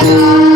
Música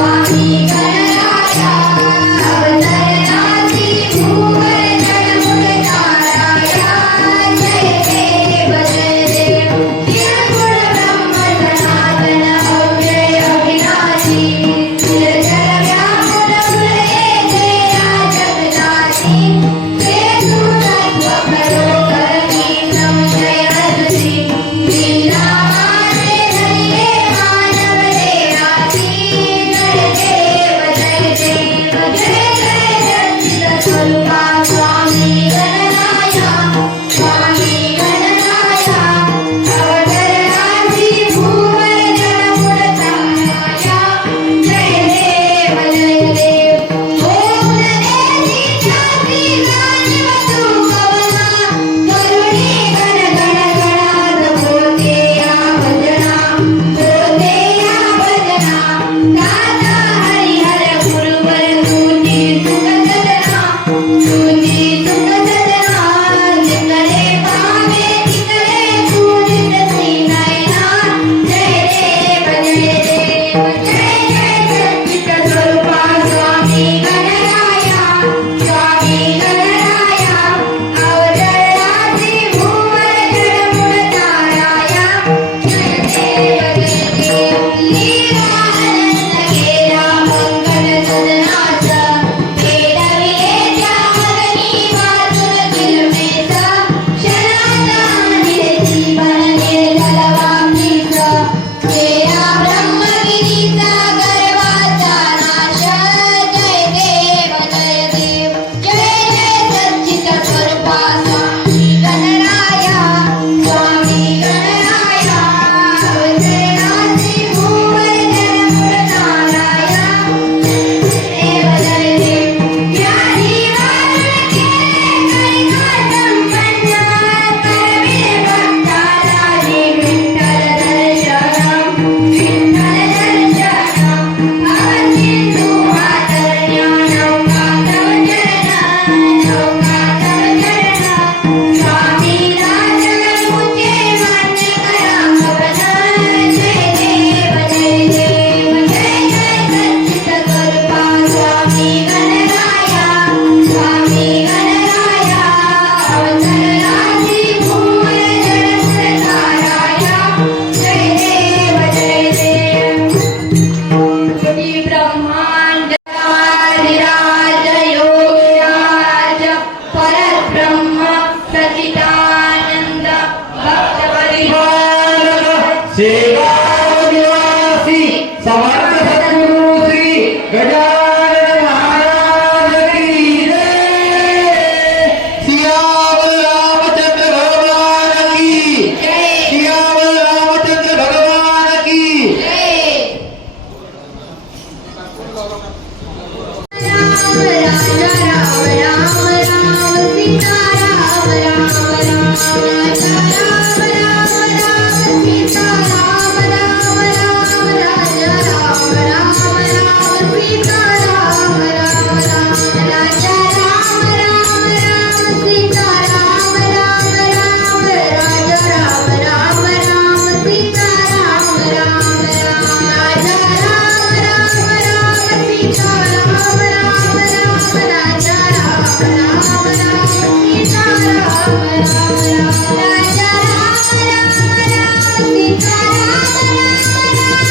Swami you.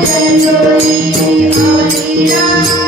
Thank you.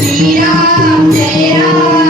Tira, tira.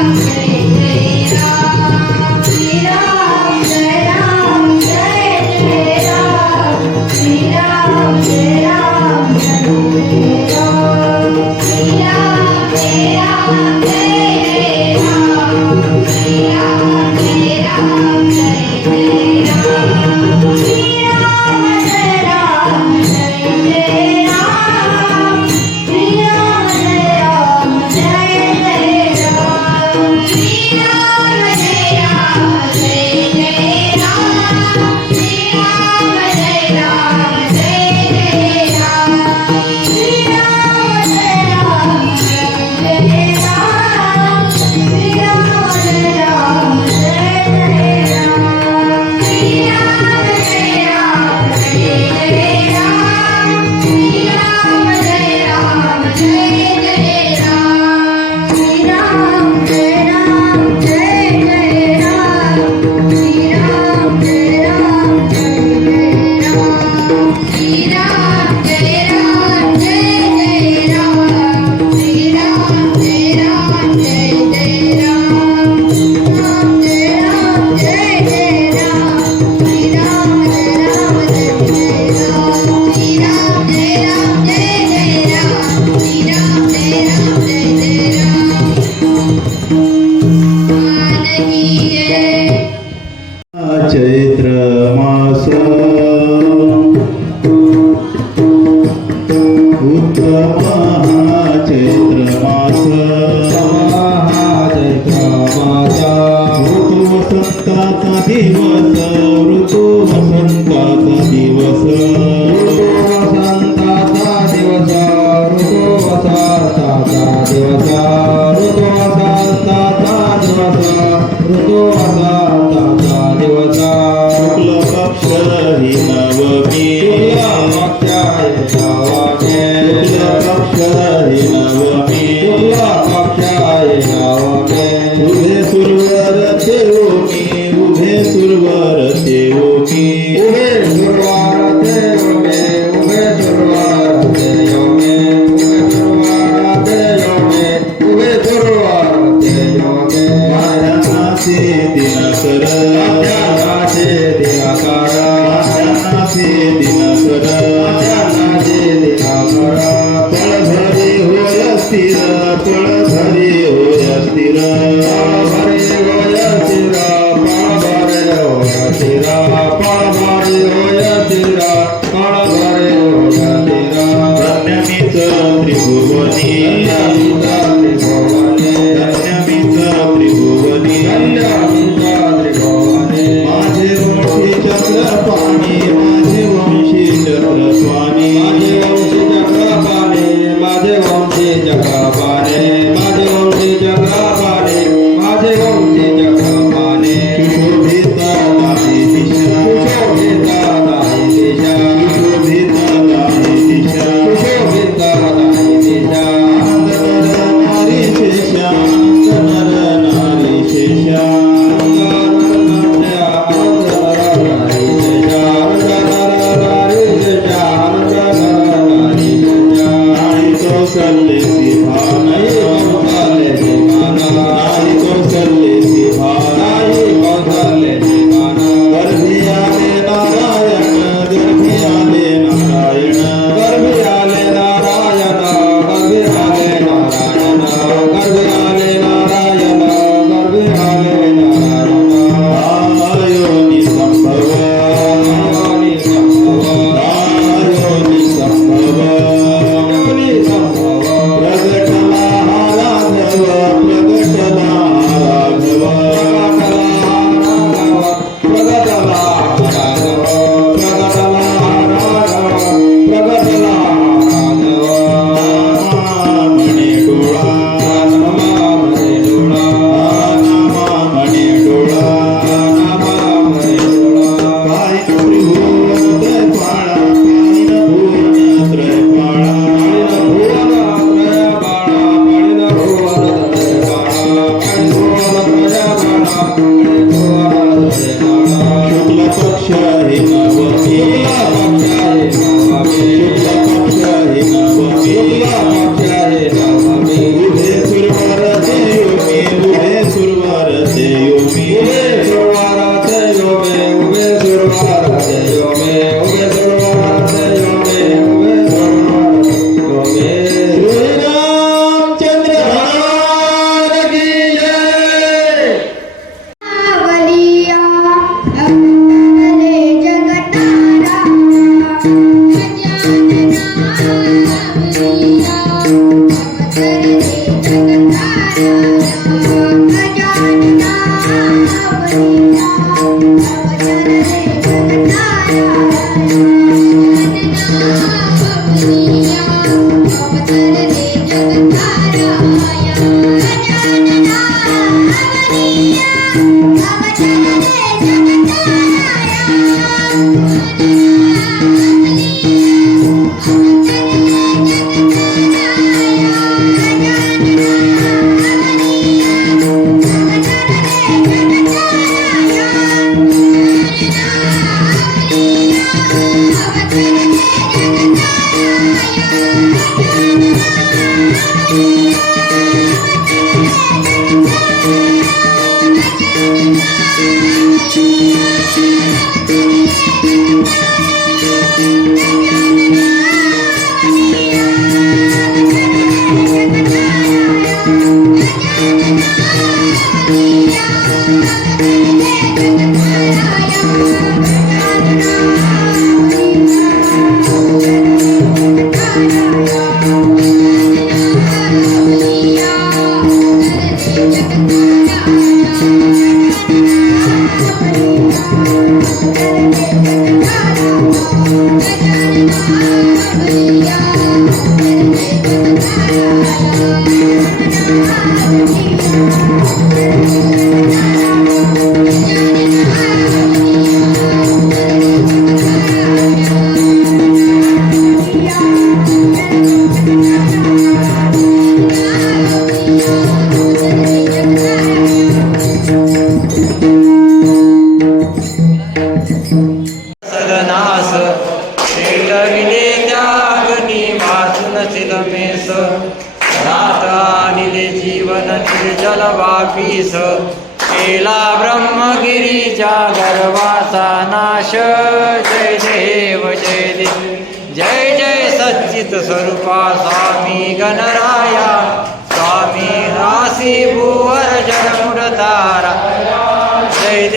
Amen.